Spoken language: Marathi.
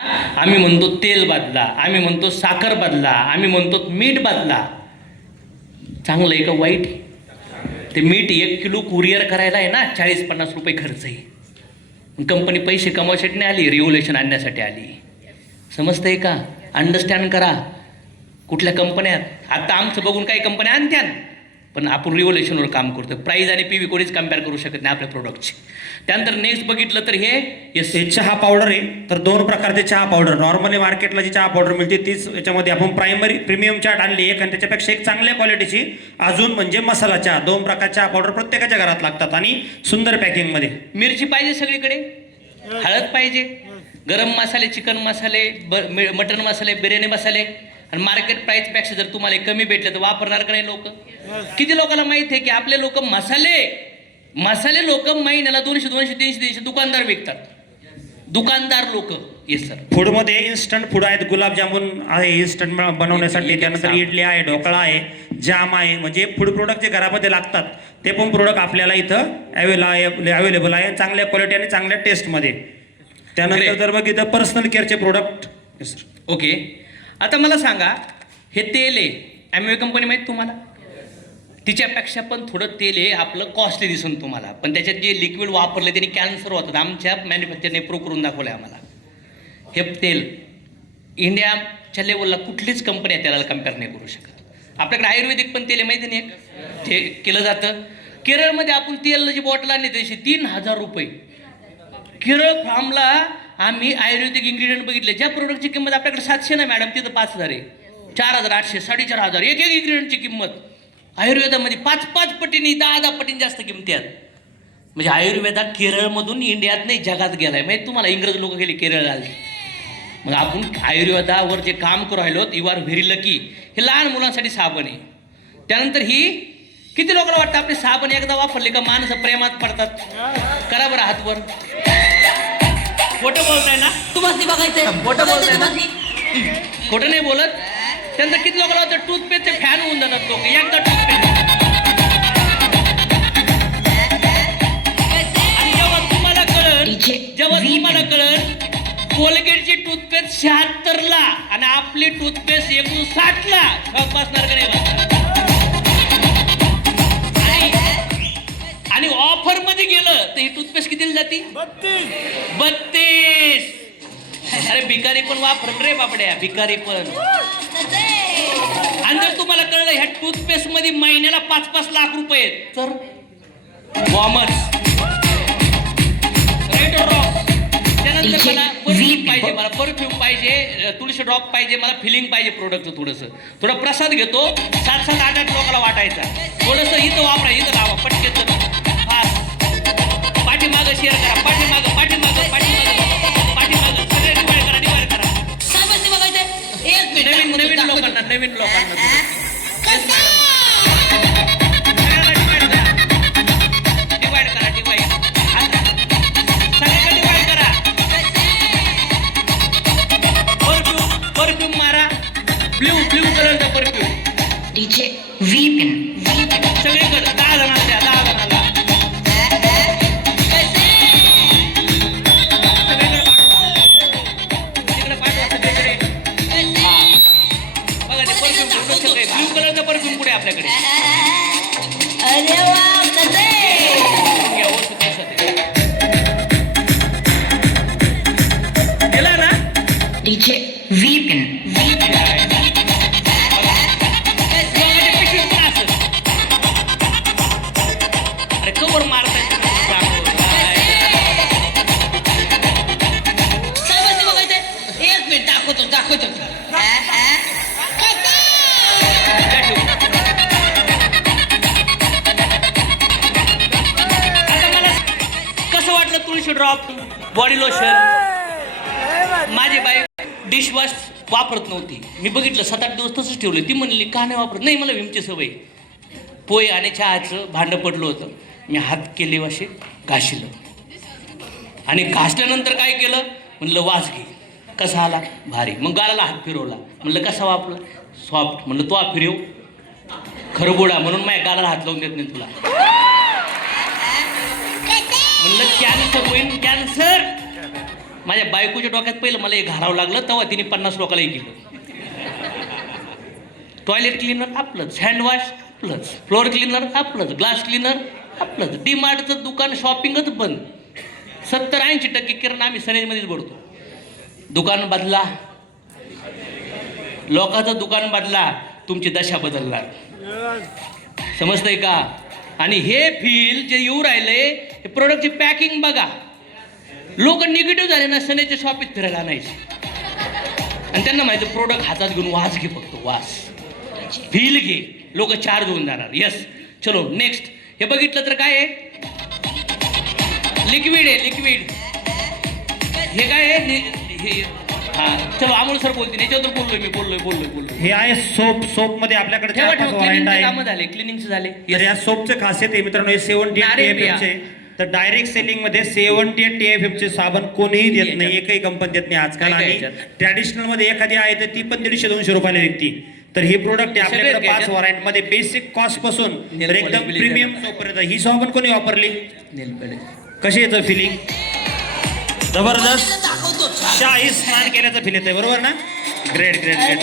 आम्ही म्हणतो तेल बदला, आम्ही म्हणतो साखर बदला, आम्ही म्हणतो मीठ बदला. चांगलं आहे का वाईट? ते मीठ 1 किलो कुरिअर करायला आहे ना 40-50 रुपये खर्च आहे. कंपनी पैसे कमवायसाठी नाही आली, रेग्युलेशन आणण्यासाठी आली. समजतंय का? अंडरस्टँड करा. कुठल्या कंपन्यात आता आमचं बघून काही कंपन्या आणत्यान, पण आपण रिव्होल्युशनवर काम करतो. प्राईज आणि पी व्ही कोणीच कम्पेअर करू शकत नाही आपल्या प्रोडक्टची. त्यानंतर नेक्स्ट बघितलं तर हे चहा पावडर आहे. तर 2 प्रकारचे चहा पावडर. नॉर्मली मार्केटला जी चहा पावडर मिळते तीच याच्यामध्ये आपण प्रायमरी प्रीमियम चहा आणली एक, आणि त्याच्यापेक्षा एक चांगल्या क्वालिटीची अजून म्हणजे मसाला चहा. 2 प्रकारचे चहा पावडर प्रत्येकाच्या घरात लागतात आणि सुंदर पॅकिंगमध्ये. मिरची पाहिजे सगळीकडे, हळद पाहिजे, गरम मसाले, चिकन मसाले, मटन मसाले, बिर्याणी मसाले. आणि मार्केट प्राईसपेक्षा जर तुम्हाला कमी भेटले तर वापरणार का नाही लोक? किती लोकांना माहित आहे की आपले लोक मसाले लोक महिन्याला 200, 300 दुकानदार विकतात. दुकानदार लोक. Yes sir. फूडमध्ये इन्स्टंट फूड आहेत. गुलाबजामुन आहे इन्स्टंट बनवण्यासाठी, त्यानंतर इडली आहे, ढोकळा आहे, जाम आहे. म्हणजे फूड प्रोडक्ट जे घरामध्ये लागतात ते पण प्रोडक्ट आपल्याला इथं अवेलेबल आहे, चांगल्या क्वालिटी आणि चांगल्या टेस्टमध्ये. त्यानंतर जर बघितलं पर्सनल केअरचे प्रोडक्ट. Yes sir. ओके. आता मला सांगा, हे तेल आहे ॲम्वे कंपनी माहीत तुम्हाला? तिच्यापेक्षा पण थोडं तेल आहे आपलं कॉस्टली दिसून तुम्हाला, पण त्याच्यात जे लिक्विड वापरले त्यांनी कॅन्सर होतात. आमच्या मॅन्युफॅक्चरने प्रूव्ह करून दाखवलं आहे आम्हाला. हे तेल इंडियाच्या लेवलला कुठलीच कंपनी त्याला कम्पेअर नाही करू शकत. आपल्याकडे आयुर्वेदिक पण तेल आहे माहिती नाही एक, ते केलं जातं. केरळमध्ये आपण तेलाची बॉटल आणली त्याची 3000 रुपये. केरळ फार्मला आम्ही आयुर्वेदिक इन्ग्रेडियंट बघितले, ज्या प्रोडक्टची किंमत आपल्याकडे 700 नाही मॅडम, तिथं 5000 आहे. 4800, 4500 एक इन्ग्रेडियंटची किंमत. आयुर्वेदामध्ये 5 पटीने 10 पटीने जास्त किमती आहेत. म्हणजे आयुर्वेदात केरळमधून इंडियात नाही जगात गेलाय माहिती तुम्हाला. इंग्रज लोक गेले केरळला. मग आपण आयुर्वेदावर जे काम करू राहिलो, यू आर व्हेरी लकी. हे लहान मुलांसाठी साबण आहे. त्यानंतर ही किती लोकांना वाटतं आपले साबण एकदा वापरले का माणसं प्रेमात पडतात? करा बरं हातवर. खोटं बोलताय ना? तुम्हाला बघायचंय, खोटं बोलताय ना? खोटं नाही बोलत. त्यानंतर किती लोकांना वाटतं टूथपेस्टचे फॅन होऊन जातात लोक एकदा टूथपेस्ट. आणि जेव्हा तुम्हाला कळलं कोलगेटची टूथपेस्ट 76ला आणि आपली टूथपेस्ट 160ला, शॉक बसणार का नाही? आणि ऑफर मध्ये गेलं तर ही टूथपेस्ट कितीला जाती? 32. अरे भिकारी पण वापर रे बापड्या, भिकारी पण. आणि जर तुम्हाला कळलं ह्या टूथपेस्ट मध्ये महिन्याला 5-5 लाख रुपये आहेत, तर कॉमर्स राईट और रॉंग? त्यानंतर मला परफ्यूम पाहिजे, मला परफ्यूम पाहिजे, तुळशी ड्रॉप पाहिजे, मला फिलिंग पाहिजे प्रोडक्टचं. थोडं प्रसाद घेतो, 7-7, 8-8 लोकांना वाटायचा. थोडंसं इथं वापरा, इथं लावा, पटकेचं पाठीमागं शेअर करा, पाठीमागं सगळे डिवाइड करा. नवीन लोकांना डिवाइड करा. सगळ्यांना डिवाइड करा. परफ्यूम मारा, ब्ल्यू कलरचा परफ्यूम. डीजे वीपिन सगळीकडे 10 जणांना द्या, 10 जणांना. ब्ल्यू कलरचा परफ्यूम पुढे आपल्याकडे. अरे वा, केला ना? डीजे वीपिन अरे कवर मारताय एक मिनिट दाखवतो. कसं वाटलं तुळशी ड्रॉप, बॉडी लोशन? माझी बाई डिशवॉश वापरत नव्हती. मी बघितलं 7-8 दिवस तसंच ठेवलं. ती म्हणली का नाही वापरत? नाही, मला विमची सवय. पोहे आणि चहाचं भांडं पडलं होतं, मी हात केले असे घासलं, आणि घासल्यानंतर काय केलं, म्हणलं वास घे कसा आला, भारी. मग गालाला हात फिरवला, म्हणलं कसा वापरला, सॉफ्ट. म्हणलं तो फिरव खरबोडा, म्हणून माझ्या गालाला हात लावून देत नाही तुला. म्हणलं कॅन्सर होईल, कॅन्सर. माझ्या बायकोच्या डोक्यात पहिलं मला हे घालावं लागलं तेव्हा तिने 50 लोकांना केलं. टॉयलेट क्लिनर आपलंच, हँडवॉश आपलंच, फ्लोअर क्लिनर आपलंच, ग्लास क्लिनर आपलंच, डीमार्टचं दुकान शॉपिंगच बंद. 70-80% किराणा आम्ही सनेजमध्येच भरतो. दुकान बदला, लोकांचं दुकान बदला, तुमची दशा बदलणार. समजतंय का? आणि हे फील जे येऊ राहिले हे प्रोडक्टची पॅकिंग बघा. लोक निगेटिव्ह झाले ना सनेच्या शॉपीत फिरायला आणायचे आणि त्यांना माहिती प्रोडक्ट हातात घेऊन वास घे, फक्त वास फील घे, लोक चार्ज होऊन जाणार. यस, चलो नेक्स्ट. हे बघितलं तर काय आहे? लिक्विड आहे, लिक्विड. हे काय आहे? हे हा, चलो अमोल सर बोलतील, याच्यावर बोललोय. हे आहे सोप. सोप मध्ये आपल्याकडे ठेवा 4-5 व्हरायटी क्लिनिंगचे आहे. कामं झाले, क्लिनिंगचे झाले. तर या सोपचे खासियत आहे मित्रांनो, हे 78 अरे TFM चे. तर डायरेक्ट सेलिंग मध्ये 78 TFM चे साबण कोणीही देत नाही, एकही कंपनी देत नाही आजकाल. काय आणि याच्यात? ट्रॅडिशनल मध्ये एखादी आहे तर ती पण 150-200 रुपयाला विकती. तर हे प्रोडक्ट आहे सगळे आपल्याकडे 5 याच्यात? व्हरायटी मध्ये, बेसिक कॉस्ट पासून Nail तर एकदम polish प्रीमियम बिलिश सोपर्यंत. ही साबण कोणी वापरली? नेल पॉलिश. कशी येतं फिलिंग? जबरदस्त शाही स्नान केल्याचं फील येतंय, बरोबर ना? Great great great.